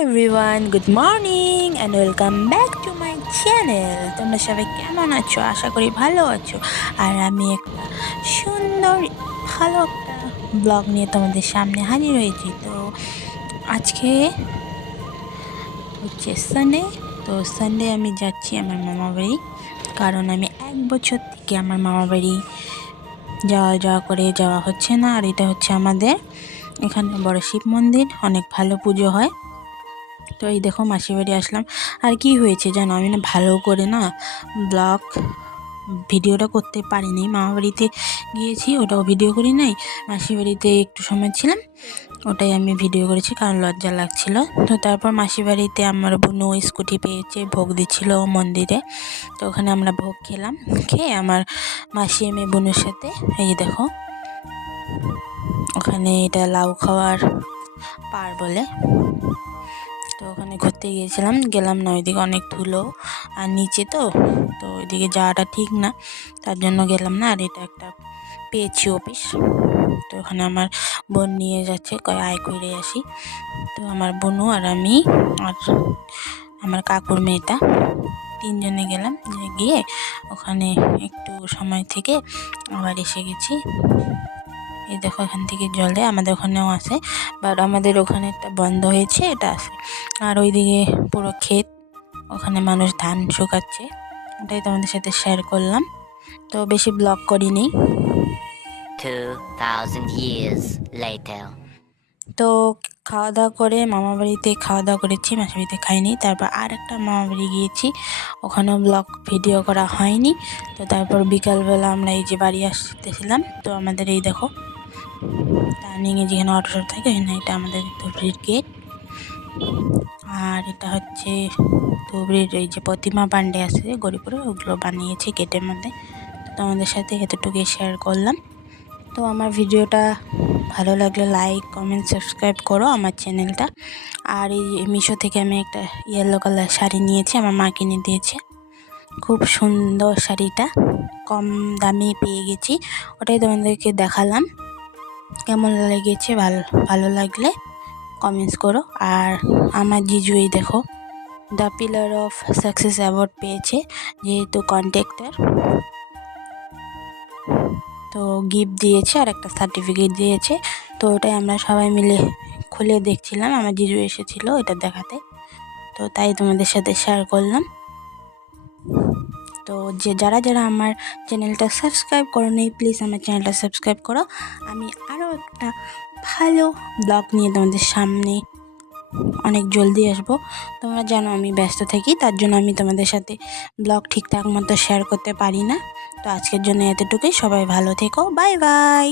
Everyone, good morning and welcome back to my channel. তোমরা সবাই কেমন আছো? আশা করি ভালো আছো। আর আমি একটা সুন্দর ভালো একটা ব্লগ নিয়ে তোমাদের সামনে হাজির হয়েছি। তো আজকে হচ্ছে সানডে। তো সানডে আমি যাচ্ছি আমার মামা বাড়ি, কারণ আমি 1 বছর থেকে আমার মামা বাড়ি যাওয়া হচ্ছে না। আর এটা হচ্ছে আমাদের এখানে বড় শিব মন্দির, অনেক ভালো পুজো হয়। তো এই দেখো মাসির বাড়ি আসলাম। আর কি হয়েছে জানো, আমি না ভালো করে না ব্লগ ভিডিওটা করতে পারিনি। মামা বাড়িতে গিয়েছি, ওটাও ভিডিও করি নাই। মাসির বাড়িতে একটু সময় ছিলাম, ওটাই আমি ভিডিও করেছি, কারণ লজ্জা লাগছিল। তো তারপর মাসির বাড়িতে আমার বোনও স্কুটি পেয়েছে, ভোগ দিচ্ছিল মন্দিরে। তো ওখানে আমরা ভোগ খেলাম, খেয়ে আমার মাসি মেয়ে বোনের সাথে এই দেখো ওখানে এটা লাউ খাওয়ার পার বলে, তো ওখানে ঘুরতে গেলাম না, ওইদিকে অনেক ধুলো আর নিচে তো ওইদিকে যাওয়াটা ঠিক না, তার জন্য গেলাম না। আর এটা একটা পেয়েছি অফিস, তো ওখানে আমার বোন নিয়ে যাচ্ছে, আয় করে আসি। তো আমার বোনও আর আমি আর আমার কাকুর মেয়েটা তিনজনে গেলাম, গিয়ে ওখানে একটু সময় থেকে আবার এসে গেছি। এই দেখো এখান থেকে জল দেয়, আমাদের ওখানেও আসে, বাট আমাদের ওখানে একটা বন্ধ হয়েছে, এটা আসে। আর ওইদিকে পুরো ক্ষেত, ওখানে মানুষ ধান শুকাচ্ছে, ওটাই তোমাদের সাথে শেয়ার করলাম। তো বেশি ব্লগ করিনি। 2000 years later. তো খাওয়া দাওয়া করে মামা বাড়িতে খাওয়া দাওয়া করেছি, মাসির বাড়িতে খাইনি। তারপর আর একটা মামা বাড়ি গিয়েছি, ওখানেও ব্লগ ভিডিও করা হয়নি। তো তারপর বিকালবেলা আমরা এই যে বাড়ি আসতেছিলাম, তো আমাদের এই দেখো টার্নিংয়ে যেখানে অটো থাকে, এখানে এটা আমাদের ধুবড়ির গেট। আর এটা হচ্ছে ধুবড়ির এই যে প্রতিমা পাণ্ডে আছে গরিপুরে, ওগুলো বানিয়েছে গেটের মধ্যে। তো আমাদের সাথে এতটুকুই শেয়ার করলাম। তো আমার ভিডিওটা ভালো লাগলে লাইক কমেন্ট সাবস্ক্রাইব করো আমার চ্যানেলটা। আর এই মিশো থেকে আমি একটা ইয়েলো কালার শাড়ি নিয়েছি, আমার মা কিনে দিয়েছে, খুব সুন্দর শাড়িটা, কম দামে পেয়ে গেছি, ওটাই তোমাদেরকে দেখালাম। কেমন লেগেছে ভালো লাগলে কমেন্টস করো। আর আমার জিজু এই দেখো the pillar of success award পেয়েছে, যেহেতু কন্ট্রাক্টর, তো গিফট দিয়েছে আর একটা সার্টিফিকেট দিয়েছে। তো ওটাই আমরা সবাই মিলে খুলে দেখছিলাম, আমার জিজু এসেছিলো এটা দেখাতে, তো তাই তোমাদের সাথে শেয়ার করলাম। তো যারা আমার চ্যানেলটা সাবস্ক্রাইব করো নি, প্লিজ আমার চ্যানেলটা সাবস্ক্রাইব করো। আমি আরও একটা ভালো ব্লগ নিয়ে তোমাদের সামনে অনেক জলদি আসবো। তোমরা জানো আমি ব্যস্ত থাকি, তার জন্য আমি তোমাদের সাথে ব্লগ ঠিকঠাক মতো শেয়ার করতে পারি না। তো আজকের জন্য এতটুকুই, সবাই ভালো থেকো, বাই বাই।